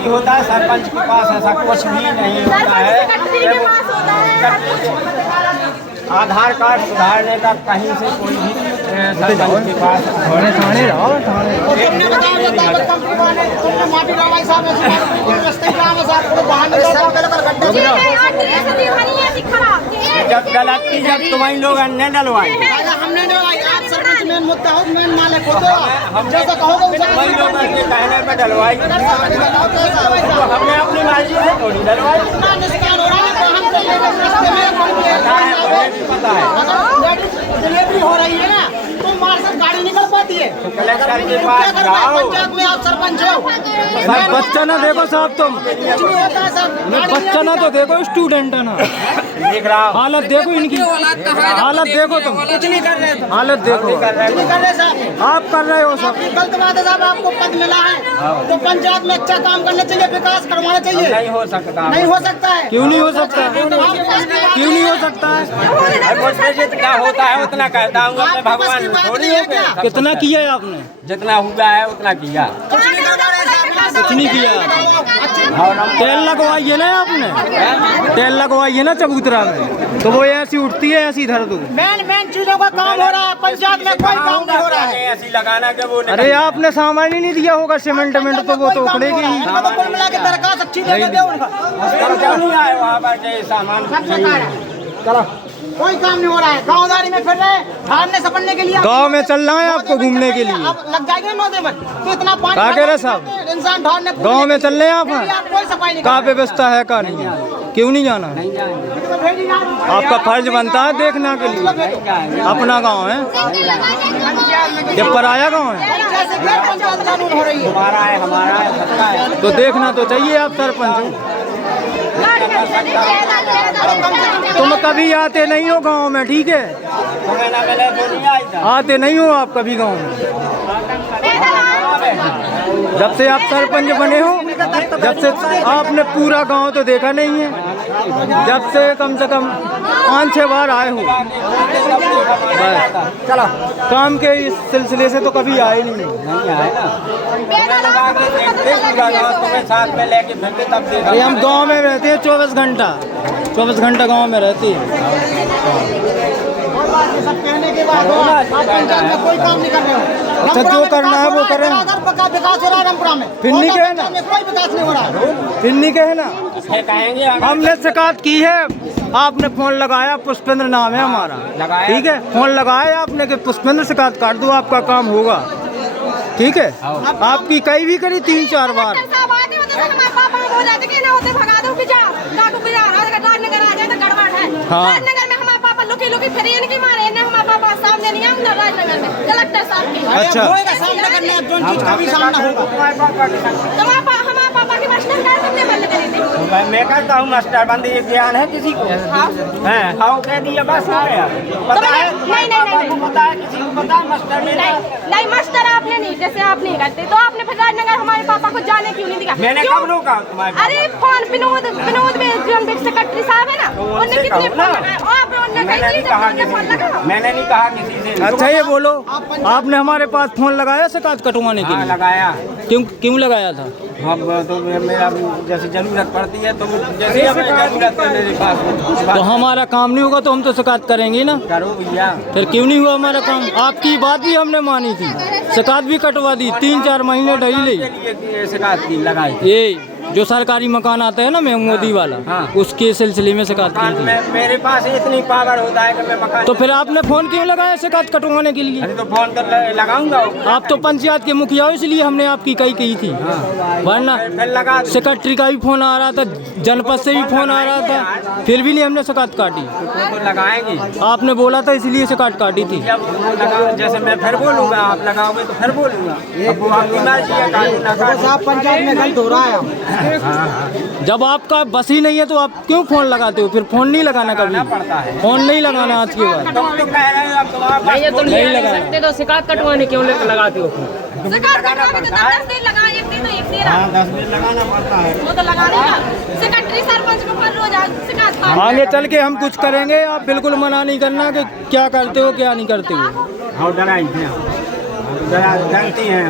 Secretary होता है, सरपंच के पास ऐसा कुछ भी नहीं होता है। आधार कार्ड सुधारने का कहीं से कोई भी सरपंच के पास जब गलती जब तुम्हारी लोग अन्य डलवाए हमने आप सरपंच मेन मुद्दा हो, मेन मालिक हो, तो हम जैसा कहोगे तुम्हारी लोग के कहने पे डलवाई, हमने अपनी मर्जी से थोड़ी डलवाई। इतना नुकसान हो रहा है तो हम चले गए रास्ते में पता है डिलीवरी हो रही है ना, तो मार्शल गाड़ी निकल पाती है। कलेक्टर के पास जाओ। पंचायत में आप सरपंच हो, बच्चा ना देखो साहब, तुम कुछ नहीं होता है सर। बच्चा ना तो देखो, स्टूडेंट है ना। देख रहा हूँ हालत देखो इनकी, हालत देखो तुम, कुछ नहीं कर रहे, हालत देखो। कुछ नहीं कर रहे साहब। आप कर रहे हो सब। गलत बात है साहब, आपको पद मिला है तो पंचायत में अच्छा काम करना चाहिए, विकास करवाना चाहिए। नहीं हो सकता, नहीं हो सकता है। क्यों नहीं हो सकता, क्यों नहीं हो सकता है? मुझसे जितना होता है उतना कहता हूँ, अपने भगवान थोड़ी हो गया। कितना किया है आपने? जितना हुआ है उतना किया। कुछ नहीं किया। तेल लगवाइए ना आपने, तेल लगवाइए ना चबूतरा में, तो वो ऐसी उठती है, ऐसी धर दो। मेन चीजों का काम हो रहा है, पंचायत में कोई काम नहीं हो रहा है। ऐसी लगाना के वो अरे आपने सामान ही नहीं दिया होगा, सीमेंट तो वो तो उखड़ेगी ही। कुल मिला के दरखास्त अच्छी दे दे उनका, नहीं आए वहाँ पर सामान चलो कोई काम नहीं हो रहा है। गाँवदारी में फिर रहे ठाड़ने सपड़ने के लिए, गाँव में चल रहा है आपको घूमने के लिए। अब लग जाएंगे 9 दिन तो इतना पानी क्या कह रहे साहब? इंसान ठाड़ने गाँव में चल रहे हैं आप? कोई सफाई नहीं, क्या व्यवस्था है, क्या नहीं है? क्यों नहीं जाना? आपका फर्ज बनता है देखना के लिए। अपना गांव है, जब पराया गांव है पंचायत कानून हो रही है। हमारा है, हमारा है, सबका है। तो देखना तो चाहिए आप सरपंच हो। तुम कभी आते नहीं हो गांव में, ठीक है? तुम्हें ना मिले तो नहीं आई था। आते नहीं हो आप कभी गांव में। जब से आप सरपंच बने हो, जब से आपने पूरा गांव तो देखा नहीं है। जब से कम 5-6 बार आए हो, चलो काम के इस सिलसिले से तो कभी आए नहीं। तुम्हें साथ में लेके फिर तब देखा। अरे हम गांव में रहते हैं 24 घंटा गांव में रहते हैं। सब कहने के बाद आप पंचायत में कोई काम नहीं कर रहे हो। अच्छा, जो करना है वो करें। विकास हो रहा है रामपुरा में, फिर नहीं कहे ना, कोई विकास नहीं हो रहा है। फिर नहीं कहे ना। कहेंगे हमने शिकायत की है, आपने फोन लगाया, पुष्पेंद्र नाम है हमारा, ठीक है? फोन लगाया आपने कि पुष्पेंद्र शिकायत काट दो, आपका काम होगा, ठीक है? आपकी कई भी करी 3-4 बार। हाँ, अच्छा, मैं कहता हूँ मास्टर बंदी ज्ञान है किसी को? हैं हाँ कह दिया बस हो गया। पता है पता है किसी को पता है मास्टर नहीं मास्टर आपने नहीं, जैसे आप नहीं करते तो आपने फिर राजनगर हमारे पापा को जाने क्यों नहीं दिया? मैंने कब रोका तुम्हारे? अरे फोन विनोद सेक्रेटरी साहब है ना, उन्होंने कितने फोन लगाया? मैंने नहीं कहा किसी से। अच्छा ये बोलो, आपने हमारे पास फोन लगाया शिकायत कटवाने के लिए? लगाया। क्यों लगाया था? हम तो मेरा जैसे जरूरत पड़ती है तो जैसे हमें जरूरत है मेरे पास तो हमारा काम नहीं होगा तो हम तो शिकायत करेंगे ना। करो भैया। फिर क्यों नहीं हुआ हमारा काम? आपकी बात भी हमने मानी थी, शिकायत भी कटवा दी, 3-4 महीने डली। शिकायत की लगाई ये जो सरकारी मकान आता है ना मोदी वाला, हाँ। उसके सिलसिले में शिकायत की थी। मेरे पास इतनी पावर होता है कि मैं मकान। तो फिर आपने फोन क्यों लगाया शिकायत कटवाने के लिए? अरे तो फोन कर लगाऊंगा। आप तो पंचायत के मुखिया हो, इसलिए हमने आपकी कई की थी, वरना लगा सेक्रेटरी का भी फोन आ रहा था, जनपद से भी फोन आ रहा था, फिर भी नहीं हमने शिकायत काटी। तो लगाएंगे। आपने बोला था इसलिए शिकायत काटी थी। जैसे मैं फिर बोलूंगा, आप लगाओगे तो फिर बोलूंगा। अब वो आपकी मर्जी है, साहब पंचायत में गलत हो रहा है। जब आपका बस ही नहीं है तो आप क्यों फोन लगाते हो? फिर फोन नहीं लगाना कभी, फोन नहीं लगाना आज के बाद। तुम तो कह रहे हो अब तुम्हारे पास नहीं लगाना। तो शिकायत कटवाने क्यों लगाते हो? शिकायत कटवाने तो 10 दिन लगा, एक दिन नहीं, एक दिन। 10 दिन लगाना पड़ता है। वो तो लगाने का सेक्रेटरी सरपंच को हर रोज शिकायत। आगे चल के हम कुछ करेंगे, आप बिल्कुल मना नहीं करना कि क्या करते हो क्या नहीं करते हो। हाँ डराई थे, डरती हैं।